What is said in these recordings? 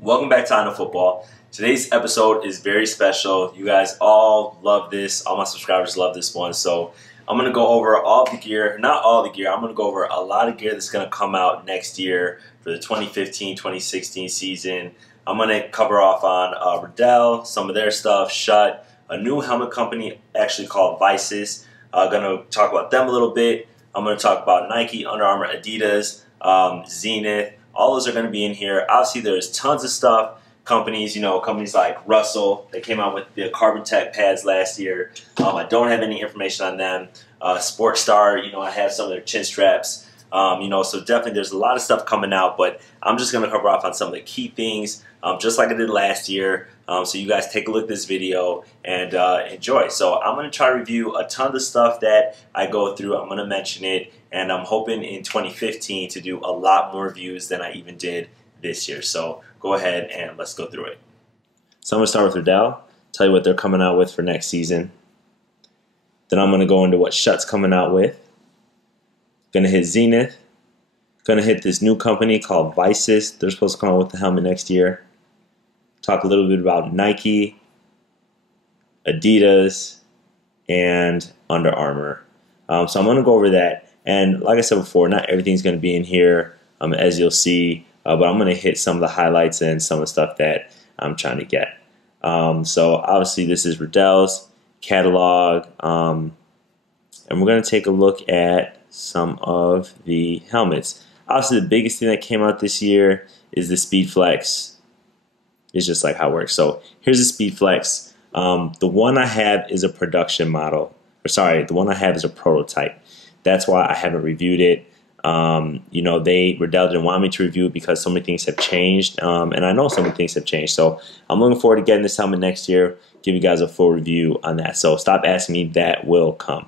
Welcome back to I Know Football. Today's episode is very special. You guys all love this. All my subscribers love this one. So I'm going to go over all the gear. Not all the gear. I'm going to go over a lot of gear that's going to come out next year for the 2015-2016 season. I'm going to cover off on Riddell, some of their stuff, Schutt, a new helmet company actually called Vices. I'm going to talk about them a little bit. I'm going to talk about Nike, Under Armour, Adidas, Zenith. All those are going to be in here. Obviously, there's tons of stuff. Companies like Russell, they came out with the Carbon Tech pads last year. I don't have any information on them. Sportstar, I have some of their chin straps. So definitely there's a lot of stuff coming out, but I'm just going to cover off on some of the key things, just like I did last year. So you guys take a look at this video and enjoy. So I'm going to try to review a ton of the stuff that I go through. I'm going to mention it, and I'm hoping in 2015 to do a lot more reviews than I even did this year. So go ahead and let's go through it. So I'm going to start with Riddell, tell you what they're coming out with for next season. Then I'm going to go into what Schutt's coming out with. Going to hit Zenith. Going to hit this new company called Vices. They're supposed to come out with the helmet next year. Talk a little bit about Nike, Adidas, and Under Armour. So I'm going to go over that. And like I said before, not everything's going to be in here, as you'll see. But I'm going to hit some of the highlights and some of the stuff that I'm trying to get. So obviously this is Riddell's catalog. And we're going to take a look at some of the helmets. Obviously the biggest thing that came out this year is the SpeedFlex. It's just like how it works. So here's the SpeedFlex. The one I have is a production model. Or sorry, the one I have is a prototype. That's why I haven't reviewed it. Riddell didn't want me to review it because so many things have changed, and I know so many things have changed. So I'm looking forward to getting this helmet next year, give you guys a full review on that. So stop asking me, that will come.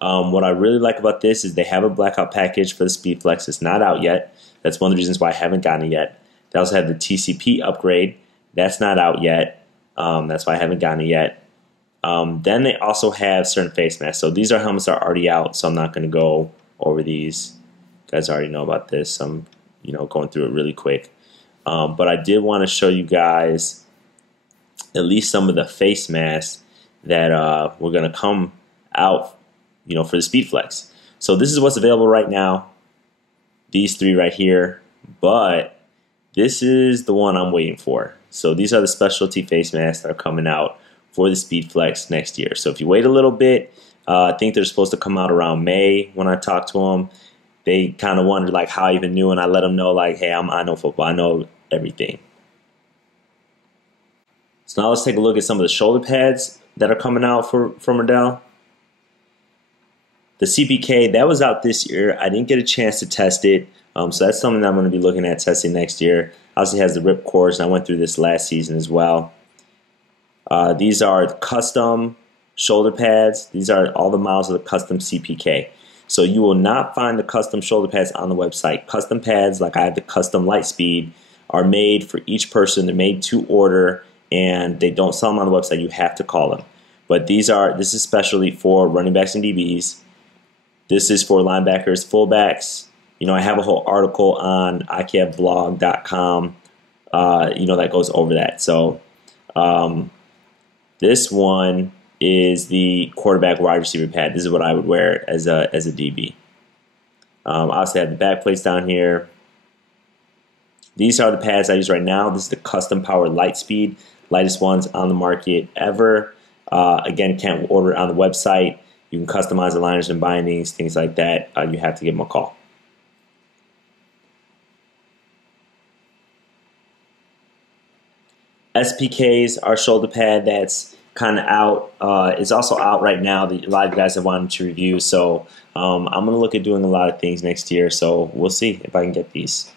What I really like about this is they have a blackout package for the SpeedFlex. It's not out yet. That's one of the reasons why I haven't gotten it yet. They also have the TCP upgrade. That's not out yet. That's why I haven't gotten it yet. Then they also have certain face masks. So these are helmets that are already out, so I'm not going to go over these. You guys already know about this. I'm going through it really quick. But I did want to show you guys at least some of the face masks that were going to come out for the SpeedFlex. So this is what's available right now. These three right here. But this is the one I'm waiting for. So these are the specialty face masks that are coming out for the SpeedFlex next year. So if you wait a little bit, I think they're supposed to come out around May. When I talked to them, they kind of wondered like how I even knew, and I let them know like, hey, I know football. I know everything. So now let's take a look at some of the shoulder pads that are coming out from Riddell. The CPK, that was out this year. I didn't get a chance to test it. So that's something that I'm going to be looking at testing next year. Obviously has the rip cores, and I went through this last season as well. These are custom shoulder pads. These are all the models of the custom CPK. So you will not find the custom shoulder pads on the website. Custom pads, like I have the custom Lightspeed, are made for each person. They're made to order, and they don't sell them on the website. You have to call them. But this is specially for running backs and DBs. This is for linebackers, fullbacks. I have a whole article on IKEAblog.com, that goes over that. So this one is the quarterback wide receiver pad. This is what I would wear as a DB. Obviously, I have the back plates down here. These are the pads I use right now. This is the custom powered Lightspeed, lightest ones on the market ever. Again, can't order it on the website. You can customize the liners and bindings, things like that. You have to give them a call. SPKs are shoulder pad that's kind of out. It's also out right now. A lot of you guys have wanted to review, so I'm going to look at doing a lot of things next year, so we'll see if I can get these.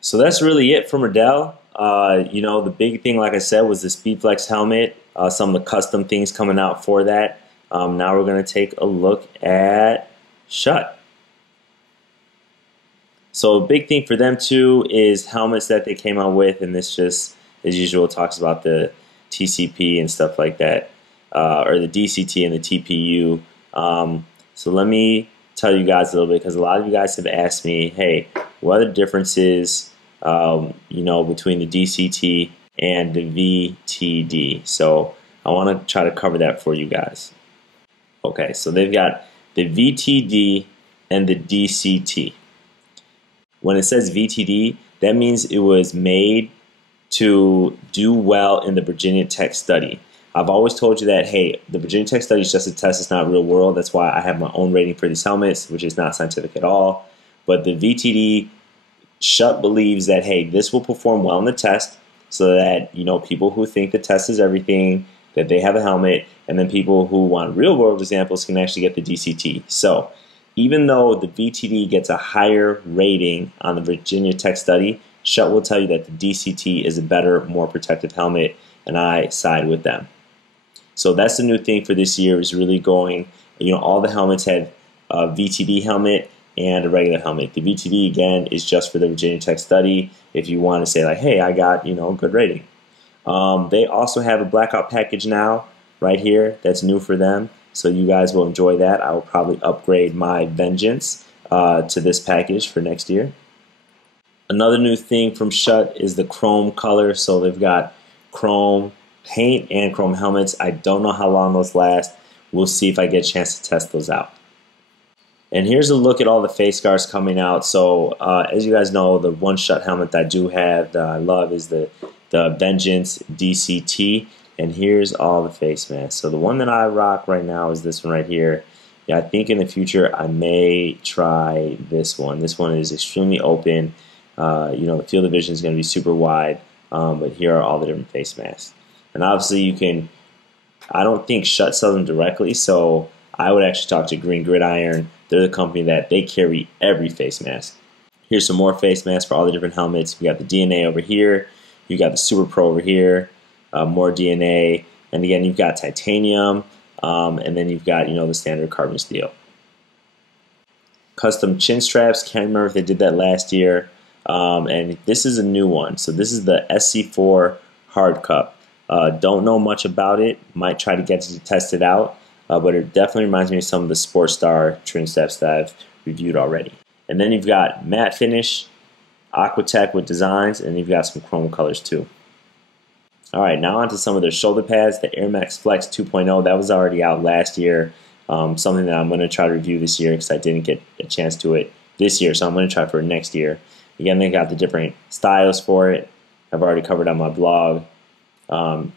So that's really it from Riddell. The big thing, like I said, was the SpeedFlex helmet, some of the custom things coming out for that. Now we're going to take a look at Schutt. So a big thing for them too is helmets that they came out with, and this just, as usual, talks about the TCP and stuff like that, or the DCT and the TPU. So let me tell you guys a little bit, because a lot of you guys have asked me, hey, what are the differences, between the DCT and the VTD? So I want to try to cover that for you guys. Okay, so they've got the VTD and the DCT. When it says VTD, that means it was made to do well in the Virginia Tech study. I've always told you that, hey, the Virginia Tech study is just a test, it's not real world. That's why I have my own rating for these helmets, which is not scientific at all. But the VTD, Schutt believes that, hey, this will perform well in the test, so that, people who think the test is everything, that they have a helmet, and then people who want real world examples can actually get the DCT. So even though the VTD gets a higher rating on the Virginia Tech study, Schutt will tell you that the DCT is a better, more protective helmet, and I side with them. So that's the new thing for this year, is really going, all the helmets have a VTD helmet and a regular helmet. The VTD, again, is just for the Virginia Tech study, if you want to say like, hey, I got, a good rating. They also have a blackout package now, right here, that's new for them. So you guys will enjoy that. I will probably upgrade my Vengeance to this package for next year. Another new thing from Schutt is the chrome color. So they've got chrome paint and chrome helmets. I don't know how long those last. We'll see if I get a chance to test those out. And here's a look at all the face guards coming out. So as you guys know, the one Schutt helmet that I do have that I love is the Vengeance DCT. And here's all the face masks. So the one that I rock right now is this one right here. Yeah, I think in the future I may try this one. This one is extremely open. The field of vision is going to be super wide. But here are all the different face masks. And obviously you can, I don't think Schutt sells them directly, so I would actually talk to Green Gridiron. They're the company that they carry every face mask. Here's some more face masks for all the different helmets. We got the DNA over here. You got the Super Pro over here. More DNA. And again, you've got titanium. And then you've got, the standard carbon steel. Custom chin straps. Can't remember if they did that last year. And this is a new one. So this is the SC4 Hard Cup. Don't know much about it. Might try to get to test it out. But it definitely reminds me of some of the Sport Star trim straps that I've reviewed already. And then you've got matte finish, Aquatech with designs, and you've got some chrome colors too. Alright, now onto some of their shoulder pads. The Air Max Flex 2.0, that was already out last year. Something that I'm going to try to review this year because I didn't get a chance to it this year, so I'm going to try for it next year. Again, they got the different styles for it. I've already covered on my blog.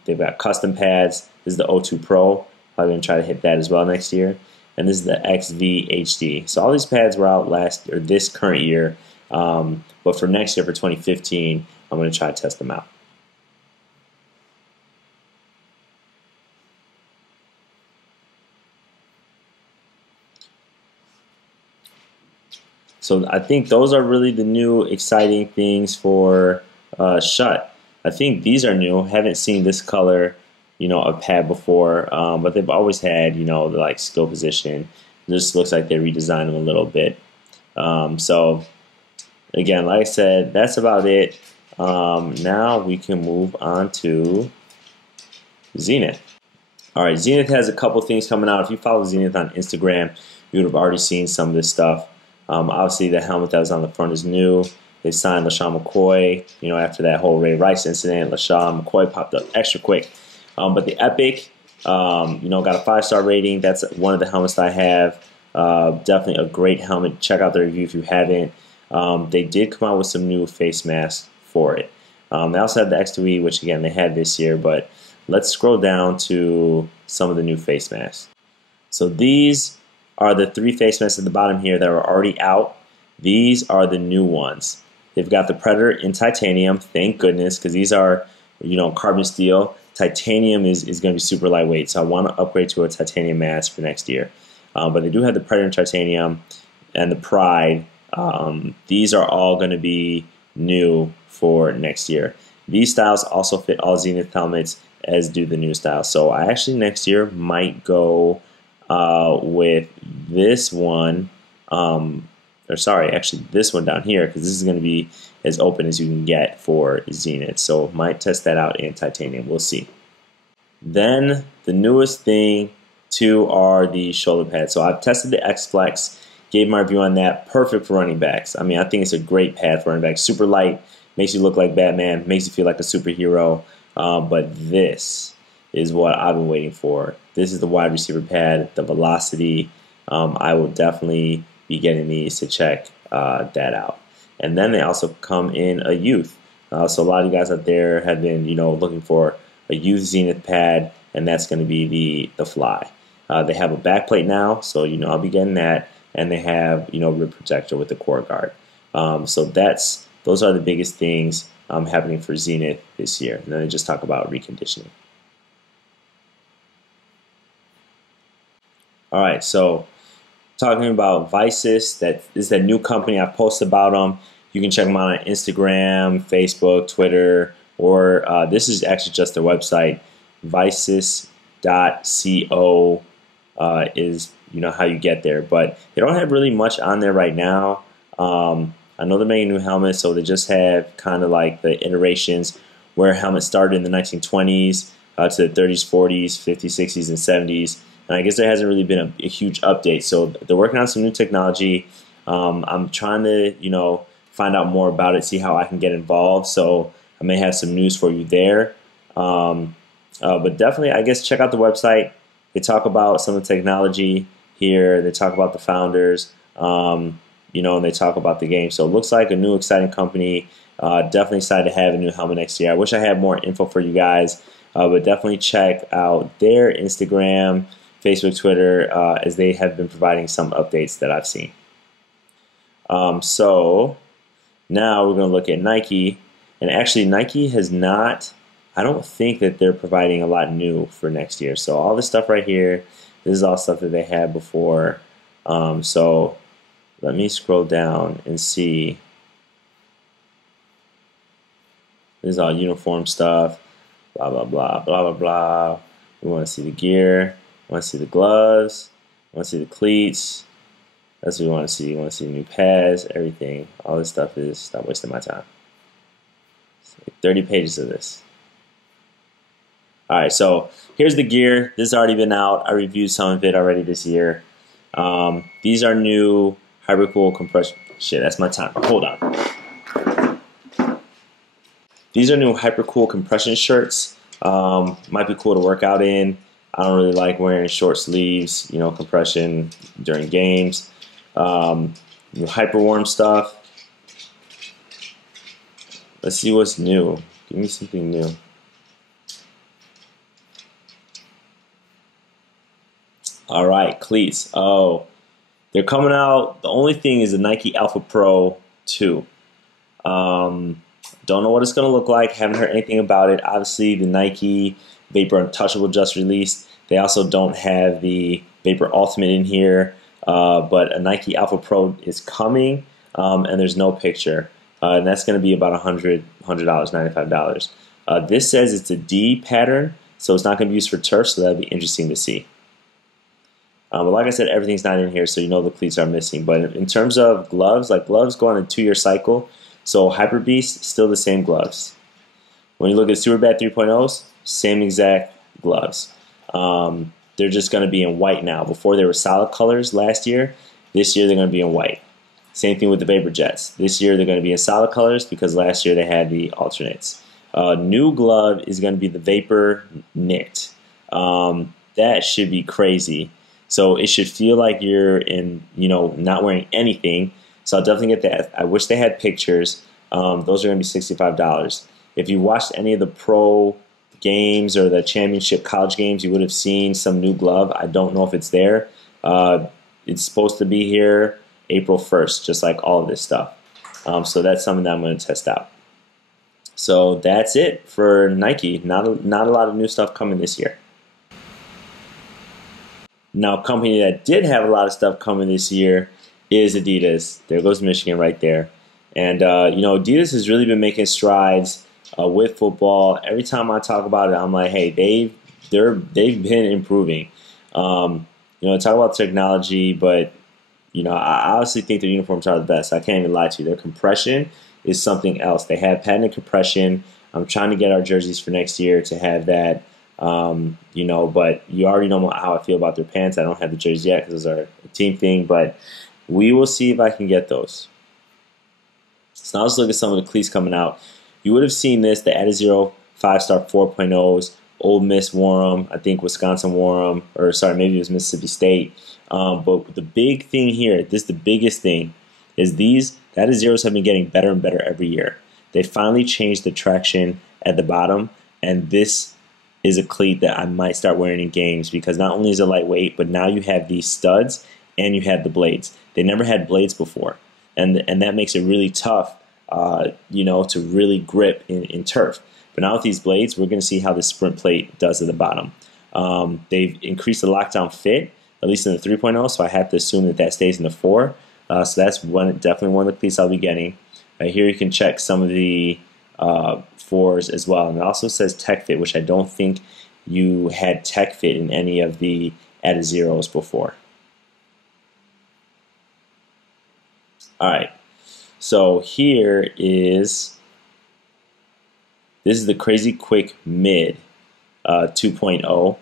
They've got custom pads. This is the O2 Pro. I'm going to try to hit that as well next year. And this is the XV HD. So all these pads were out this current year. But for next year, for 2015, I'm going to try to test them out. So I think those are really the new exciting things for Schutt. I think these are new. Haven't seen this color, of pad before, but they've always had, the like skill position. This looks like they redesigned them a little bit. So again, like I said, that's about it. Now we can move on to Zenith. All right, Zenith has a couple things coming out. If you follow Zenith on Instagram, you would have already seen some of this stuff. Obviously, the helmet that was on the front is new. They signed LaShawn McCoy. After that whole Ray Rice incident, LaShawn McCoy popped up extra quick. But the Epic, got a 5-star rating. That's one of the helmets that I have. Definitely a great helmet. Check out the review if you haven't. They did come out with some new face masks for it. They also had the X2E, which again they had this year. But let's scroll down to some of the new face masks. So these are the 3 face masks at the bottom here that are already out. These are the new ones. They've got the Predator in titanium, thank goodness, because these are, carbon steel. Titanium is going to be super lightweight, so I want to upgrade to a titanium mask for next year. But they do have the Predator in titanium and the Pride. These are all going to be new for next year. These styles also fit all Zenith helmets, as do the new styles. So I actually next year might go with this one, this one down here, because this is going to be as open as you can get for Zenith. So might test that out in titanium. We'll see. Then the newest thing Two are the shoulder pads. So I've tested the X Flex, gave my review on that. Perfect for running backs. I mean, I think it's a great pad for running backs. Super light, makes you look like Batman, makes you feel like a superhero. But this is what I've been waiting for. This is the wide receiver pad, the Velocity. I will definitely be getting these to check that out. And then they also come in a youth. So a lot of you guys out there have been, looking for a youth Zenith pad, and that's going to be the Fly. They have a backplate now, so I'll be getting that, and they have rib protector with the core guard. So those are the biggest things happening for Zenith this year. And then they just talk about reconditioning. All right, so talking about Visis, that is that new company. I've posted about them. You can check them out on Instagram, Facebook, Twitter, or this is actually just their website. Visis.co is how you get there, but they don't have really much on there right now. I know they're making new helmets, so they just have kind of like the iterations where helmets started in the 1920s to the 30s, 40s, 50s, 60s, and 70s. And I guess there hasn't really been a huge update. So they're working on some new technology. I'm trying to, find out more about it, see how I can get involved. So I may have some news for you there. But definitely, I guess, check out the website. They talk about some of the technology here. They talk about the founders, and they talk about the game. So it looks like a new, exciting company. Definitely excited to have a new helmet next year. I wish I had more info for you guys, but definitely check out their Instagram, Facebook, Twitter, as they have been providing some updates that I've seen. So now we're going to look at Nike. And actually, Nike has not, I don't think that they're providing a lot new for next year. So all this stuff right here, this is all stuff that they had before. So let me scroll down and see. This is all uniform stuff, blah, blah, blah, blah, blah, blah. We want to see the gear. We want to see the gloves. We want to see the cleats. That's what we want to see. We want to see new pads, everything. All this stuff is, stop wasting my time. It's like 30 pages of this. All right, so here's the gear. This has already been out. I reviewed some of it already this year. These are new Hypercool compression. Shit, that's my time. Hold on. These are new Hypercool compression shirts. Might be cool to work out in. I don't really like wearing short sleeves, compression during games. New Hyperwarm stuff. Let's see what's new. Give me something new. All right, cleats. Oh, they're coming out. The only thing is the Nike Alpha Pro 2. Don't know what it's going to look like. Haven't heard anything about it. Obviously, the Nike Vapor Untouchable just released. They also don't have the Vapor Ultimate in here, but a Nike Alpha Pro is coming, and there's no picture. And that's going to be about $100, $95. This says it's a D pattern, so it's not going to be used for turf, so that'll be interesting to see. But like I said, everything's not in here, so the cleats are missing. But in terms of gloves, gloves go on a 2-year cycle. So Hyper Beast, still the same gloves. When you look at Superbad 3.0s, same exact gloves. They're just going to be in white now. Before they were solid colors last year. This year they're going to be in white. Same thing with the Vapor Jets. This year they're going to be in solid colors because last year they had the alternates. New glove is going to be the Vapor Knit. That should be crazy. So it should feel like you're in, not wearing anything. So I'll definitely get that. I wish they had pictures. Those are going to be $65. If you watched any of the pro games or the championship college games, you would have seen some new glove. I don't know if it's there. It's supposed to be here April 1st, just like all of this stuff. So that's something that I'm going to test out. So that's it for Nike. Not a lot of new stuff coming this year. Now, a company that did have a lot of stuff coming this year is Adidas. There goes Michigan right there. And, Adidas has really been making strides with football. Every time I talk about it, I'm like, hey, they've been improving. Talk about technology, but, I honestly think their uniforms are the best. I can't even lie to you. Their compression is something else. They have patented compression. I'm trying to get our jerseys for next year to have that You know, but you already know how I feel about their pants. I don't have the jerseys yet because those are a team thing, but we will see if I can get those. So now let's look at some of the cleats coming out. You would have seen this, the Adizero 5-star 4.0s. Ole Miss wore them. I think Wisconsin wore them. Or sorry, maybe it was Mississippi State. But the big thing here, this is the biggest thing, is these Adizeros have been getting better and better every year. They finally changed the traction at the bottom, and this is a cleat that I might start wearing in games because not only is it lightweight, but now you have these studs and you have the blades. They never had blades before, and that makes it really tough, you know, to really grip in turf. But now with these blades, we're going to see how this sprint plate does at the bottom. They've increased the lockdown fit, at least in the 3.0, so I have to assume that that stays in the 4. So that's definitely one of the cleats I'll be getting. Right here you can check some of the 4s as well. And it also says Tech Fit, which I don't think you had Tech Fit in any of the Adizeros before. All right, so here is, this is the Crazy Quick Mid 2.0.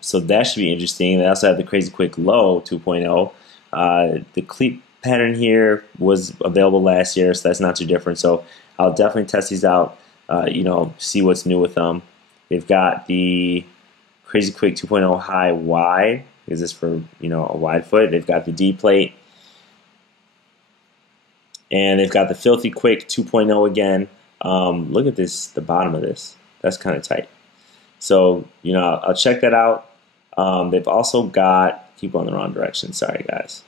So that should be interesting. They also have the Crazy Quick Low 2.0. The cleat pattern here was available last year, so that's not too different. So I'll definitely test these out, you know, see what's new with them. They've got the Crazy Quick 2.0 High Wide. Is this for, you know, a wide foot? They've got the D plate. And they've got the Filthy Quick 2.0 again. Look at this, the bottom of this. That's kind of tight. So, you know, I'll check that out. They've also got, keep going the wrong direction, sorry guys.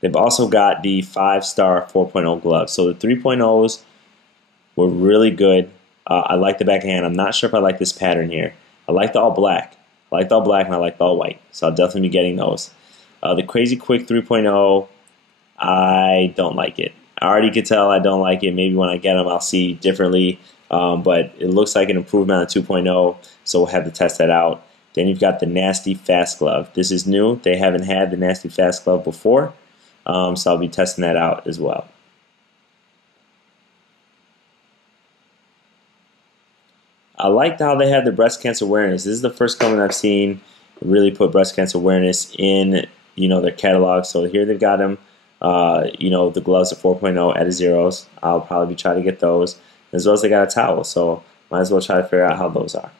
They've also got the 5-star 4.0 gloves. So the 3.0s were really good. I like the backhand. I'm not sure if I like this pattern here. I like the all black. I like the all black and I like the all white. So I'll definitely be getting those. The Crazy Quick 3.0, I don't like it. I already could tell I don't like it. Maybe when I get them, I'll see differently. But it looks like an improvement on 2.0, so we'll have to test that out. Then you've got the Nasty Fast Glove. This is new. They haven't had the Nasty Fast Glove before, so I'll be testing that out as well. I liked how they had the breast cancer awareness. This is the first company I've seen really put breast cancer awareness in, you know, their catalog. So here they've got them. You know, the gloves are 4.0 Adizeros. I'll probably try to get those, as well as they got a towel. So might as well try to figure out how those are.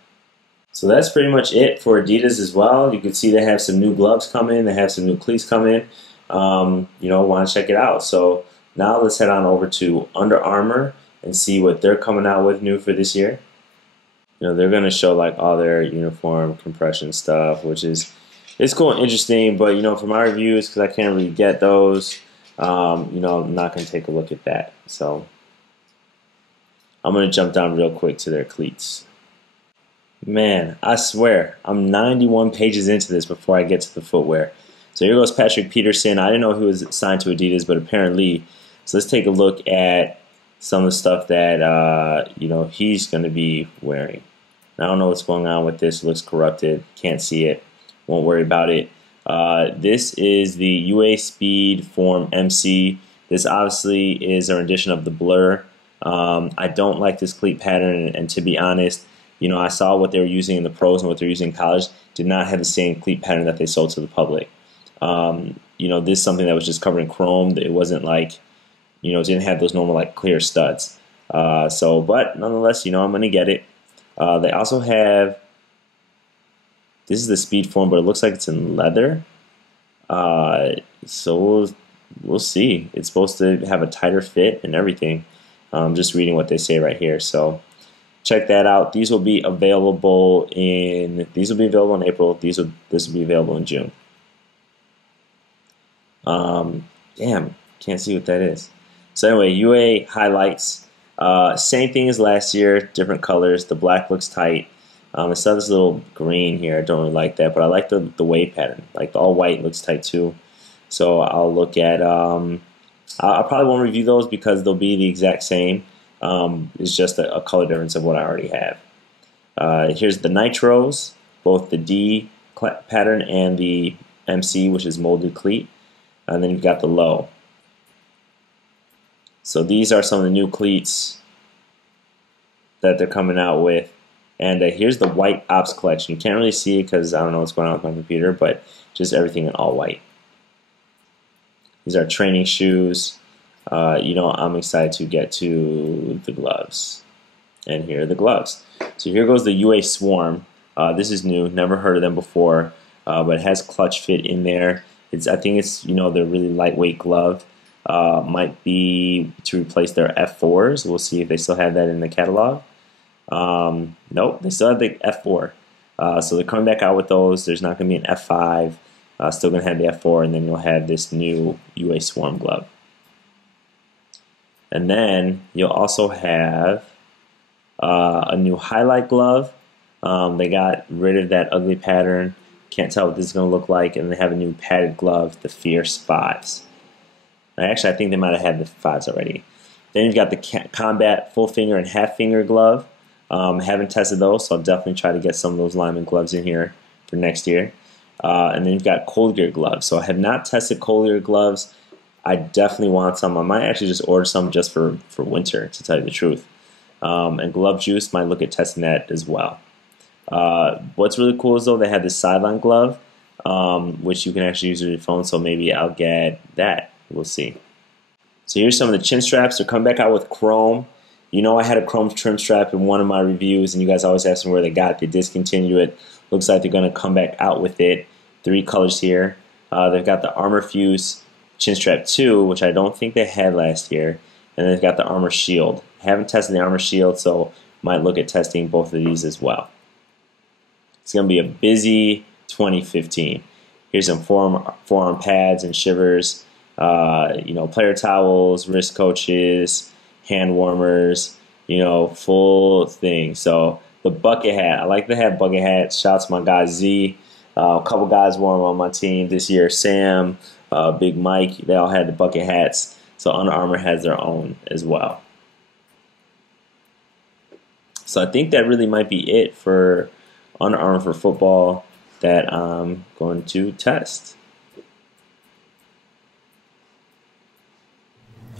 So that's pretty much it for Adidas as well. You can see they have some new gloves coming. They have some new cleats coming. You know, want to check it out. So now let's head on over to Under Armour and see what they're coming out with new for this year. You know, they're going to show like all their uniform compression stuff, which is, it's cool and interesting, but you know, for my reviews, because I can't really get those, you know, I'm not going to take a look at that. So I'm going to jump down real quick to their cleats. Man, I swear, I'm 91 pages into this before I get to the footwear. So here goes Patrick Peterson. I didn't know he was signed to Adidas, but apparently. So let's take a look at some of the stuff that, you know, he's going to be wearing. I don't know what's going on with this. It looks corrupted. Can't see it. Won't worry about it. This is the UA Speed Form MC. This obviously is a rendition of the Blur. I don't like this cleat pattern, and to be honest, you know, I saw what they were using in the pros and what they're using in college did not have the same cleat pattern that they sold to the public. You know, this is something that was just covered in chrome. It wasn't like, you know, it didn't have those normal like clear studs. But nonetheless, you know, I'm going to get it. They also have, this is the Speed Form, but it looks like it's in leather. So we'll see. It's supposed to have a tighter fit and everything. Just reading what they say right here. So check that out. These will be available in April. This will be available in June. Damn, can't see what that is. So anyway, UA highlights. Same thing as last year, different colors. The black looks tight. Instead of this little green here, I don't really like that, but I like the wave pattern. Like the all white looks tight too. So I'll look at, I probably won't review those because they'll be the exact same. It's just a color difference of what I already have. Here's the Nitros, both the D pattern and the MC, which is molded cleat. And then you've got the low. So these are some of the new cleats that they're coming out with. And here's the white Ops collection. You can't really see it because I don't know what's going on with my computer, but just everything in all white. These are training shoes. I'm excited to get to the gloves. And here are the gloves. So here goes the UA Swarm. This is new, never heard of them before, but it has clutch fit in there. I think it's the really lightweight glove. Might be to replace their F4s. We'll see if they still have that in the catalog. Nope, they still have the F4. So they're coming back out with those. There's not going to be an F5. Still going to have the F4, and then you'll have this new UA Swarm glove. And then you'll also have a new highlight glove. They got rid of that ugly pattern. Can't tell what this is going to look like. And they have a new padded glove, the Fierce 5s. Actually, I think they might have had the 5s already. Then you've got the Combat full finger and half finger glove. Haven't tested those, so I'll definitely try to get some of those lineman gloves in here for next year. And then you've got Cold Gear gloves. So I have not tested Cold Gear gloves. I definitely want some. I might actually just order some just for winter, to tell you the truth. And Glove Juice might look at testing that as well. What's really cool is, though, they have this sideline glove, which you can actually use with your phone, so maybe I'll get that. We'll see. So here's some of the chin straps. They're coming back out with chrome. I had a chrome trim strap in one of my reviews, and you guys always ask me where they got it. They discontinued it. Looks like they're going to come back out with it. 3 colors here. They've got the Armor Fuse Chin Strap 2, which I don't think they had last year. And then they've got the Armor Shield. I haven't tested the Armor Shield, so might look at testing both of these as well. It's going to be a busy 2015. Here's some forearm pads and shivers. Player towels, wrist coaches, hand warmers, full thing. So the bucket hat, I like to have bucket hats. Shout out to my guy Z. A couple guys wore them on my team this year. Sam, Big Mike, they all had the bucket hats. So Under Armour has their own as well. So I think that really might be it for Under Armour for football that I'm going to test.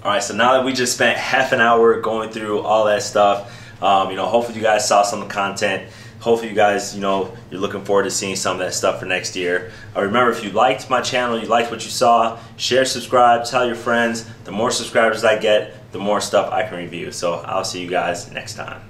All right, so now that we just spent half an hour going through all that stuff, hopefully you guys saw some of the content. Hopefully you guys, you're looking forward to seeing some of that stuff for next year. Remember, if you liked my channel, you liked what you saw, share, subscribe, tell your friends. The more subscribers I get, the more stuff I can review. So I'll see you guys next time.